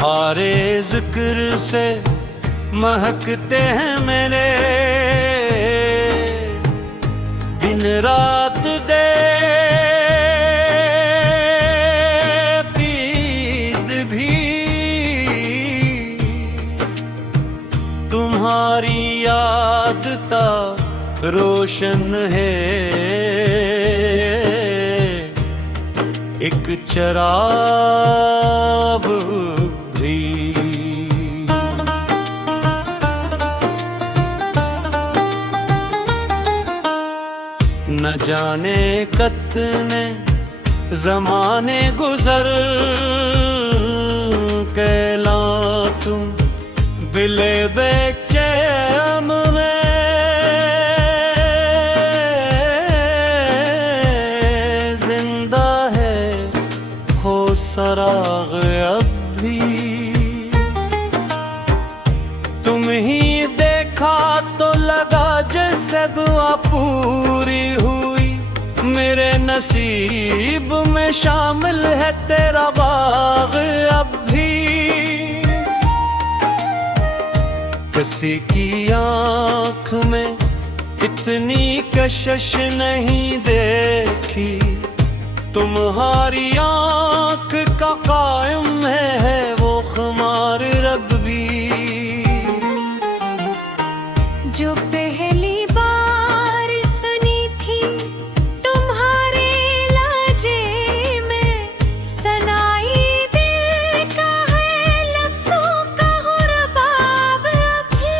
तुम्हारे जिक्र से महकते हैं मेरे दिन रात दे पीद भी। तुम्हारी याद ता रोशन है एक चराग भी। न जाने कितने ज़माने गुज़र कैला तुम बिले बेचैन में जिंदा है हो सराग अब भी। तुम ही देखा तो लगा जैसे दुआ पूरी हुई। मेरे नसीब में शामिल है तेरा बाग अब भी। किसी की आँख में इतनी कशिश नहीं देखी। तुम्हारी आँख का कायम है वो खुमार रब भी। जो पहली बार सुनी थी तुम्हारे लहजे में, सनाई दिल का है लफ्ज़ों का हुरबाब अभी।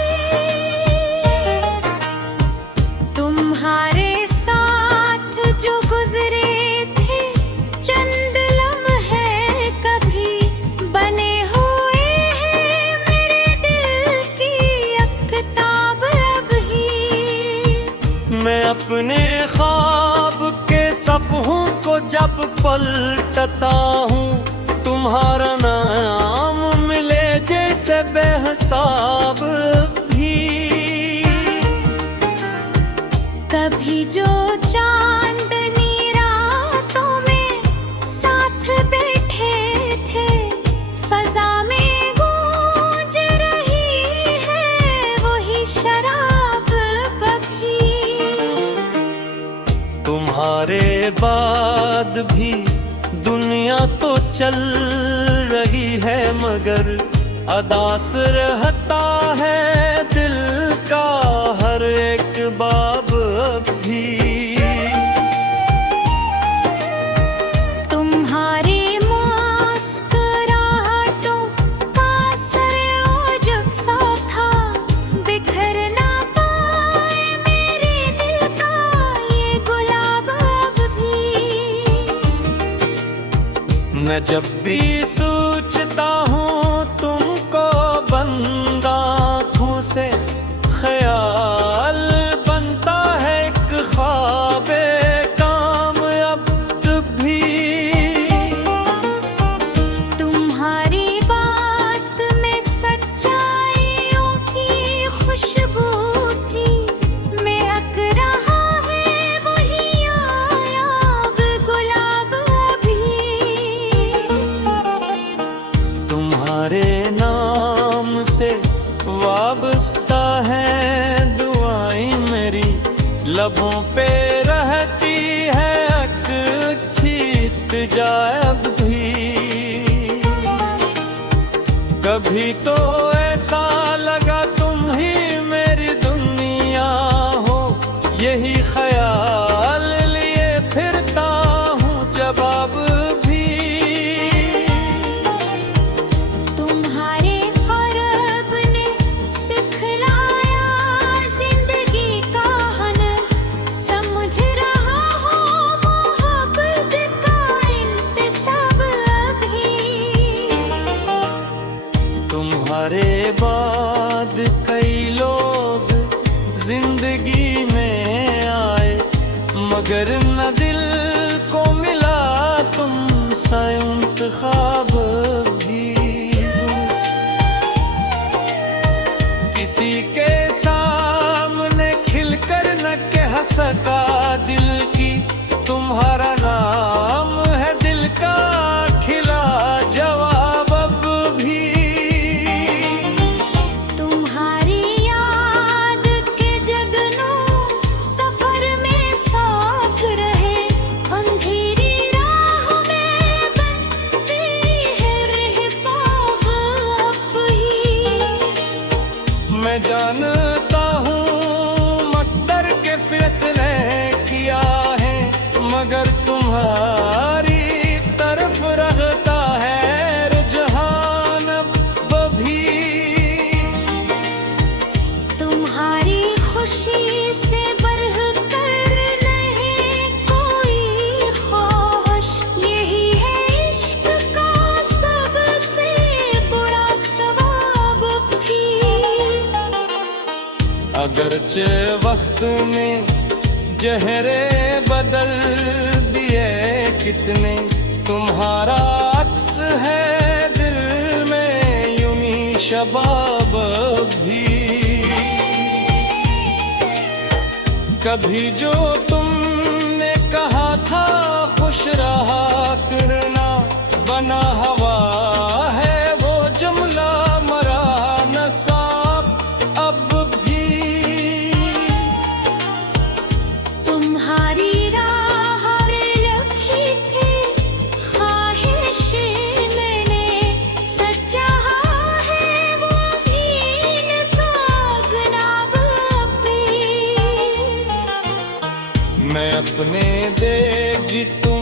तुम्हारे साथ जो गुजरे थे चंद लम्हे कभी बने हुए हैं मेरे दिल की अक़ताब अभी। मैं अपने ख्वाब के सफ़हों को जब पलटता हूँ, तुम्हारा नाम मिले जैसे बेहिसाब भी। कभी जो चांदनी रातों में साथ बैठे थे, फजा में गूंज रही है वही शराब अभी। तुम्हारे बाद भी दुनिया तो चल रही है मगर अदास रहता है दिल का हर एक बाब भी। तुम्हारी मुस्कुराहटों का असर जब सा था, बिखर ना पाए मेरे दिल का ये गुलाब अब भी। मैं जब भी सोचता हूँ तुमको बंद आँखों से, ख्याल बनता है एक ख्वाबे कामयाब भी। तुम्हारी बात में सच्चाइयों की खुशबू थी। मैं अक रहा है वही याब गुलाब अभी। तुम्हारे नाम से वाबस्ता है दुआएं मेरी, लबों पे रहती है अक्छीत जायब भी। कभी तो ऐसा लगा तुम ही मेरी दुनिया हो, यही ख्याल लिए फिरता हूँ जवाब भी। तुम्हारे ख्वाब ने सिखलाया जिंदगी का हुनर, समझ रहा हूँ मोहब्बत का इंतसाब अभी। तुम्हारे बाद कई लोग जिंदगी में आए मगर न दिल को मिला तुमसा इंतखाब भी। किसी के सामने खिलकर न कह सका दिल की, तुम्हारा नाम है दिल का खिला जवाब अब भी। अगरचे वक्त ने चेहरे बदल दिए कितने, तुम्हारा अक्स है दिल में यूं ही शबाब भी। कभी जो तुमने कहा था खुश रहा करना, बना हवा है वो जुमला मरा न साफ अब भी। तुम्हारी राह रखी थी ख्वाहिश मैंने, सच्चा है वो भीन का गुलाब भी। मैं अपने देगी तुम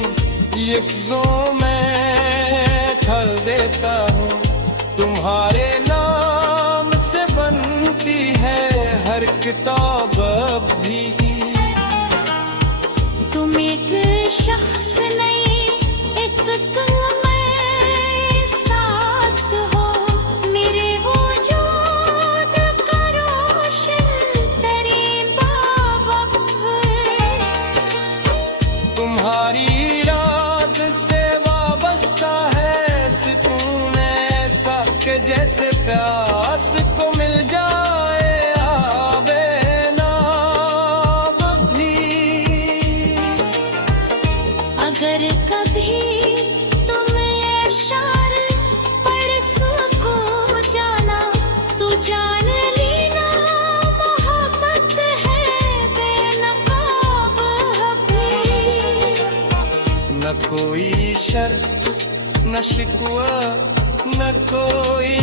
लफ्जों में ढल देता हूँ, तुम्हारे नाम से बनती है हर किताब अब भी। तुम एक शख्स नहीं, एक सांस हो मेरे वजूद का रोशन तरीन बाब। तुम्हारी याद से वाबस्ता है सुकून ऐसा कि जैसे प्यास को मिल जाए आबे नाब भी। अगर कभी तुम इशार पढ़ सको जाना, तो जान लेना मोहब्बत है बेनकाब भी। न कोई शर्त न शिकवा न कोई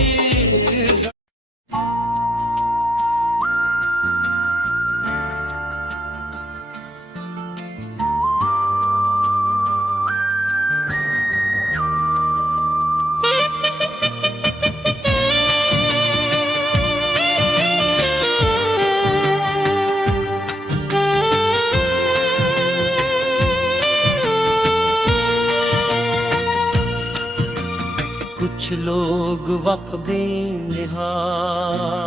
कुछ लोग वक़्ते निहाब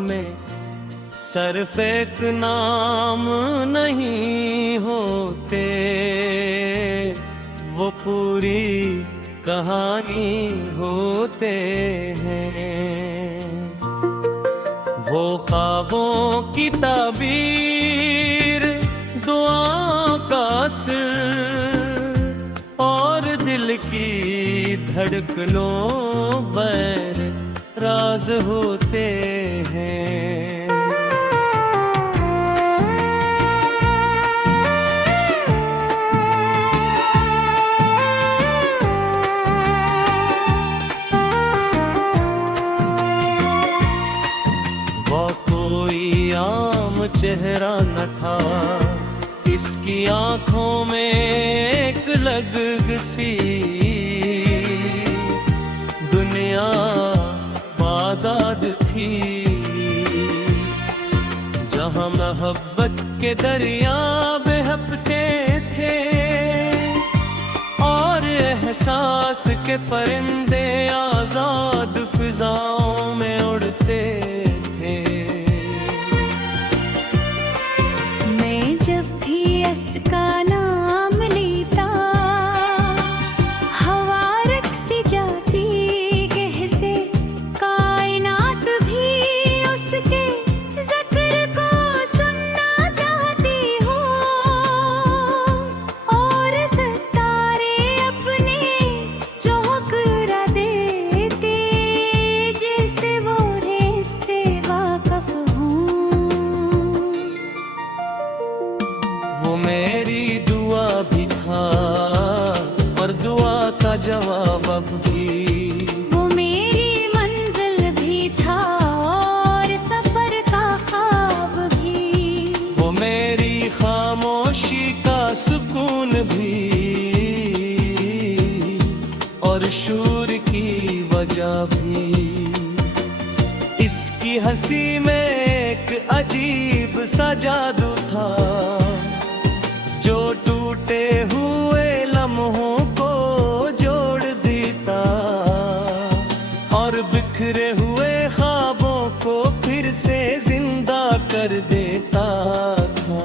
में सरफ एक नाम नहीं होते, वो पूरी कहानी होते हैं। वो ख्वाबों की ताबीर, दुआ का असर और दिल की धड़कनों पर राज होते हैं। वो कोई आम चेहरा न था, इसकी आंखों में एक लगग सी दुनिया बादाद थी, जहां मोहब्बत के दरिया बहते थे और एहसास के परिंदे आजाद फिजाओं में उड़ते थे। मैं जब भी इसका नाम लेता, हवा रक़्स जाती कैसे, कायनात भी उसके ज़िक्र को सुनना चाहती हो। और सितारे अपने चौकरा देते, जैसे वो रेस से वाक़िफ़ हूँ। वो मेरी दुआ भी था और दुआ का जवाब अब भी। वो मेरी मंजिल भी था और सफर का ख्वाब भी। वो मेरी खामोशी का सुकून भी और शूर की वजह भी। इसकी हंसी में एक अजीब सा जादू था, जो टूटे हुए लम्हों को जोड़ देता और बिखरे हुए हुए ख्वाबों को फिर से जिंदा कर देता था।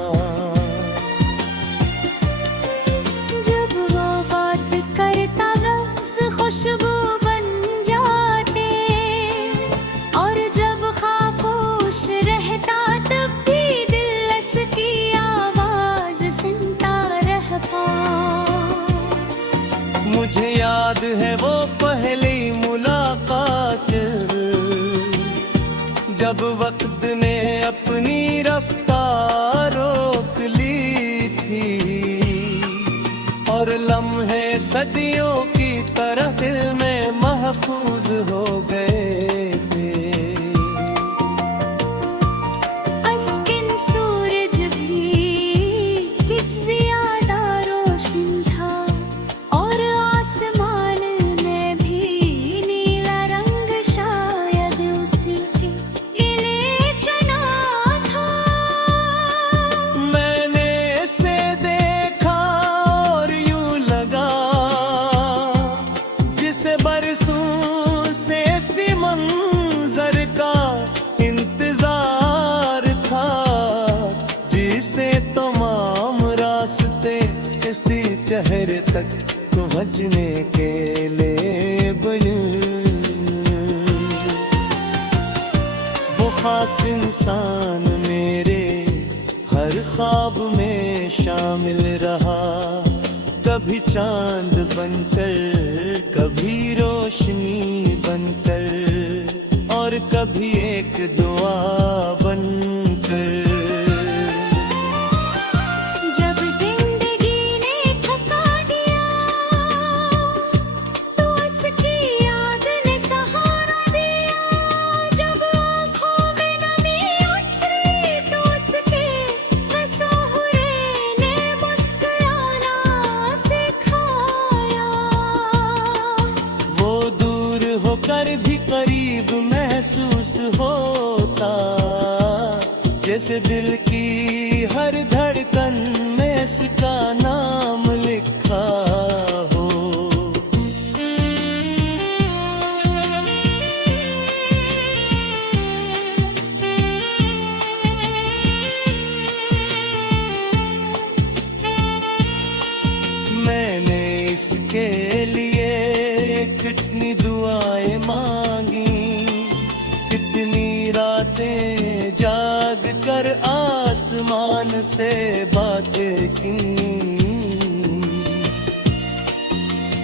जब वो बात करता लफ्ज़ खुशबू बन जाते, और जब खामोश रहता तब भी दिल उसकी आवाज़ सुनता रहता। मुझे याद है वो पहली मुलाकात, जब वक्त ने अपनी रफ्तार रोक ली थी, और लम्हे सदियों की तरह दिल में महफूज हो गए थे। अस्किन सूरज भी कुछ ज्यादा रोशन था, और आसमान में भी नीला रंग शायद उसी के लिए चना था। मैंने इसे देखा और यूं लगा जिसे बरसों से इसी मंजर का इंतजार था, जिसे तमाम रास्ते इसी चेहरे तक पहुंचने के लिए बने। वो खास इंसान मेरे हर ख्वाब में शामिल रहा, कभी चांद बनकर, कभी रोशनी बनकर, और कभी एक दुआ बनकर। जब जिंदगी ने थका दिया तो उसकी याद ने सहारा दिया। जब आँखों में नमी उतरी तो उसके मुस्कुराने ने मुस्कुराना सिखाया। वो दूर होकर भी करीब महसूस होता, जैसे दिल की हर धड़कन में इसका नाम लिखा हो। मैंने इसके लिए कितनी दुआएं मांगी, कितनी रातें जाग कर आसमान से बातें की,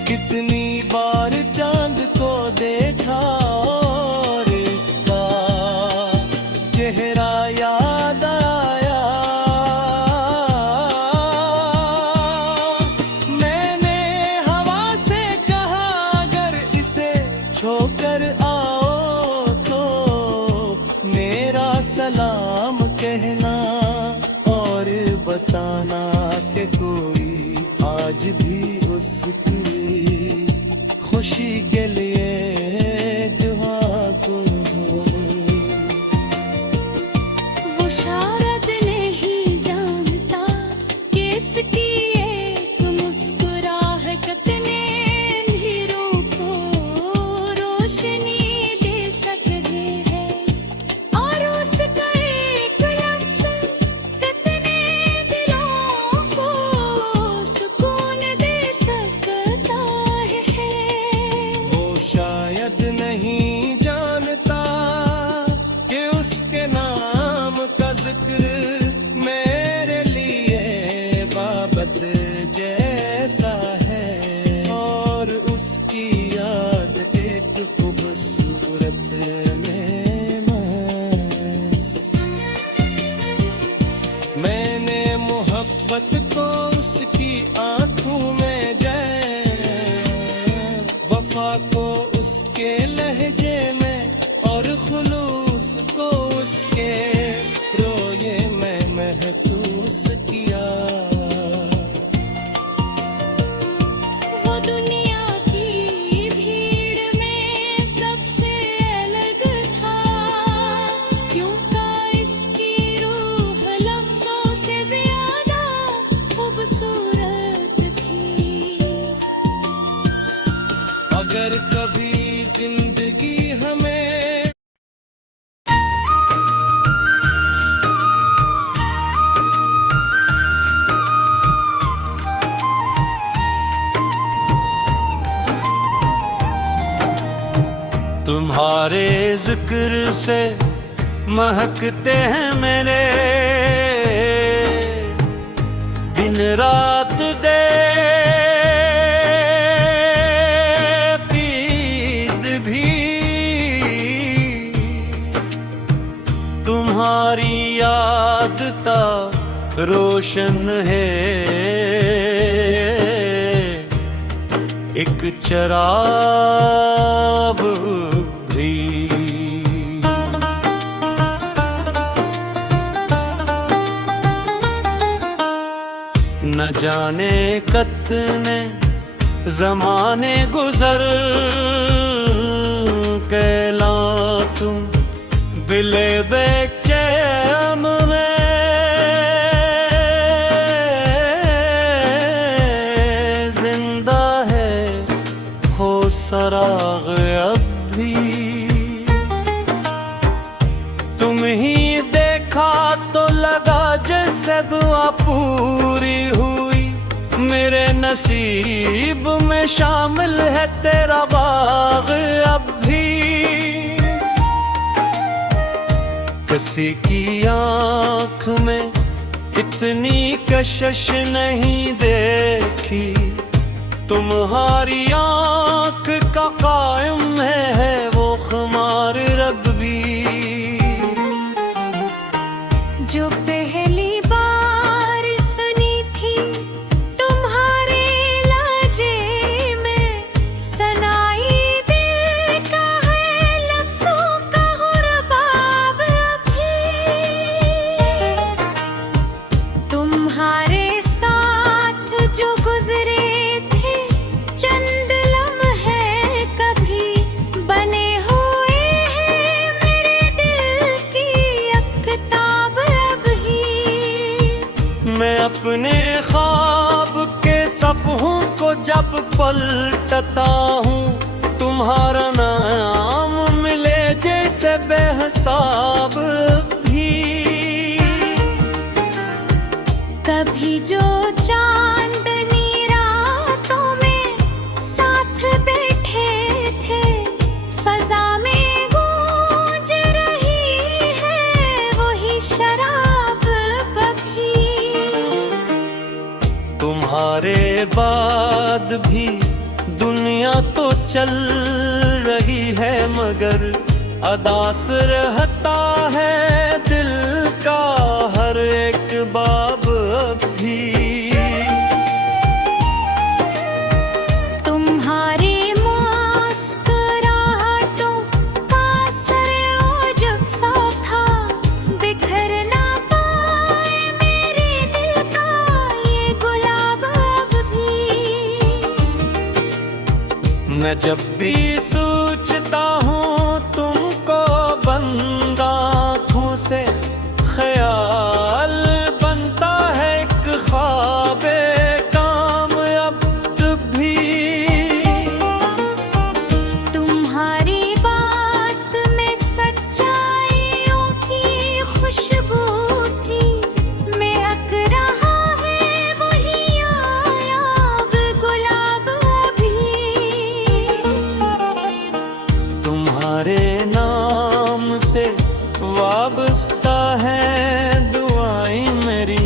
कितनी बार चांद को देखा और इसका चेहरा याद आया। मैंने हवा से कहा अगर इसे छोकर आओ तो मेरा सलाम कहना, और बताना कि कोई आज भी उसकी खुशी के लिए दुआ करो। वो शायद नहीं जानता कि इसकी एक मुस्कुराहट ने अंधेरों को रोशनी दे सकती है, और उसका एक लफ्ज़ कितने दिलों को सुकून दे सकता है। वो तुम्हारे जिक्र से महकते हैं मेरे दिन रात दे पीत भी तुम्हारी याद ता रोशन है एक चराग भी। न जाने कितने जमाने गुजर कैला तुम बिले बेचैन में जिंदा है हो सराग अब भी। तुम ही देखा तो लगा जैसे दुआ पूरी हुई मेरे नसीब में शामिल है तेरा बाग अब भी। किसी की आँख में इतनी कशिश नहीं देखी तुम्हारी आँख का कायम है वो खुमार रब भी। जो पहली बार सुनी थी तुम्हारे लहजे में सनाई दिल का है लफ्ज़ों का हुरबाब अभी। तुम्हारे साथ जो गुजरे थे चंद लम्हे कभी बने हुए हैं मेरे दिल की अफ्ताब अभी। मैं अपने ख्वाब के सफ़हों को जब पलटता हूँ तुम्हारा नाम मिले जैसे बेहिसाब भी। कभी जो चांदनी रातों में साथ बैठे थे फजा में गूंज रही है वही शराब अभी। तुम्हारे बाद भी दुनिया तो चल रही है मगर अदास रहता है दिल का हर एक बाब भी। तुम्हारी मुस्कुराहटों का असर जब सा था बिखर ना पाए मेरे दिल का ये गुलाब अब भी। मैं जब भी सोचता हूँ तुमको बंद आँखों से ख्याल बनता है एक ख्वाबे काम अब भी। तुम्हारी बात में सच्चाइयों की खुशबू थी महक रहा है वही याब गुलाब अभी। तुम्हारे नाम से वाबस्ता है दुआएं मेरी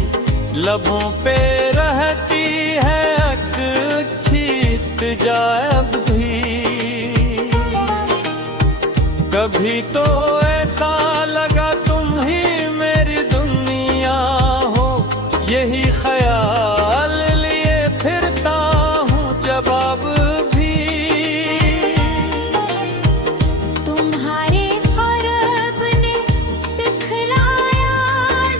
लबों पे रहती है अक्छीत जाए अब भी। कभी तो ऐसा लगा तुम ही मेरी दुनिया हो यही ख्याल लिए फिरता हूँ जवाब भी। तुम्हारे ख्वाब ने सिखलाया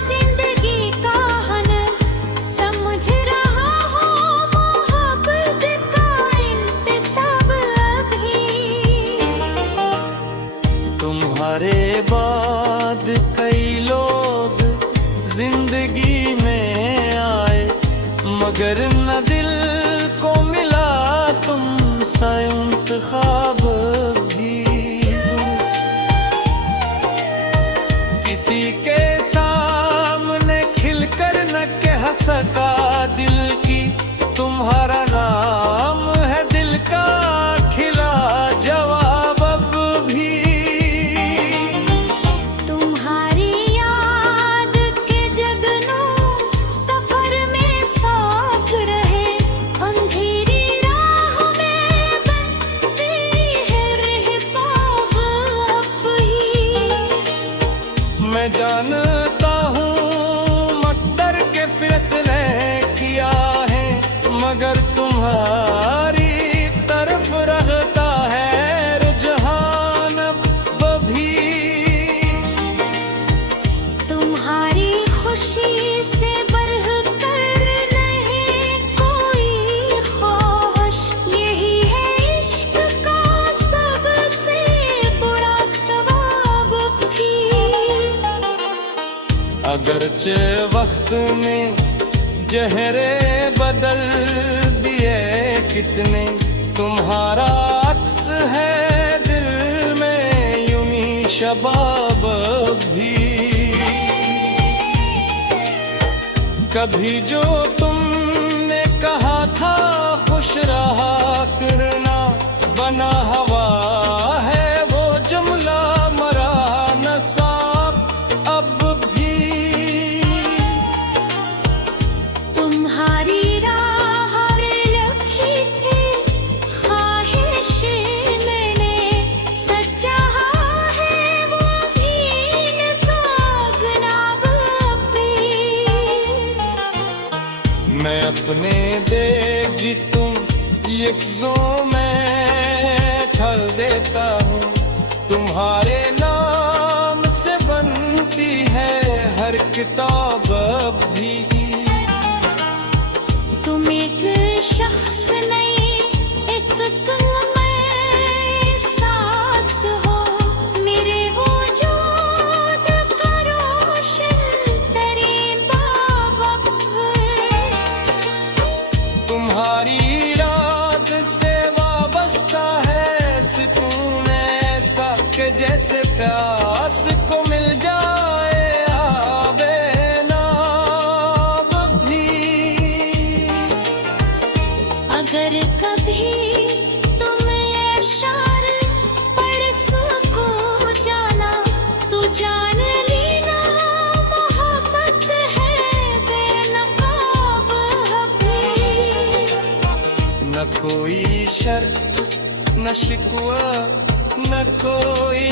जिंदगी का हुनर समझ रहा हो मोहब्बत का इंतसाब अभी। तुम्हारे बाद कई लोग जिंदगी में आए मगर न दिल को मिला तुमसा इंतखाब भी। किसी के सामने खिलकर न कह सका दिल की तुम्हारा नाम है दिल का खिला जवाब अब भी। जानता हूँ मकदर के फैसले किया है, मगर तुम्हारी तरफ रखता है रुझान अब भी। तुम्हारी खुशी से बढ़कर नहीं कोई ख्वाहिश, यही है इश्क का सबसे बड़ा सवाब भी। अगरचे वक्त ने चेहरे बदल दिए कितने, तुम्हारा अक्स है दिल में यूं शबाब भी। कभी जो तुमने कहा था खुश रहा करना, बना हवा है वो जुमला मरा न साफ अब भी। तुम्हारी राह रखी थी ख्वाहिश मैंने, सच्चा है वो भी इनका गुलाब भी। मैं अपने देख जी तुम लफ्जों में ढल देता हूँ, तुम्हारे नाम से बनती है हर किताब अब भी। तुम एक शख्स नहीं, एक तुम में एहसास हो, मेरे वजूद का रोशन तरीन बाब तुम्हारी याद से वाबस्ता है सुकून ऐसा कि जैसे प्यास को मिल जाए आबे नाब भी। अगर कभी तुम अशार पढ़ सको जाना, तो जान लेना मोहब्बत है बेनकाब भी। न कोई शर्त न शिकवा न कोई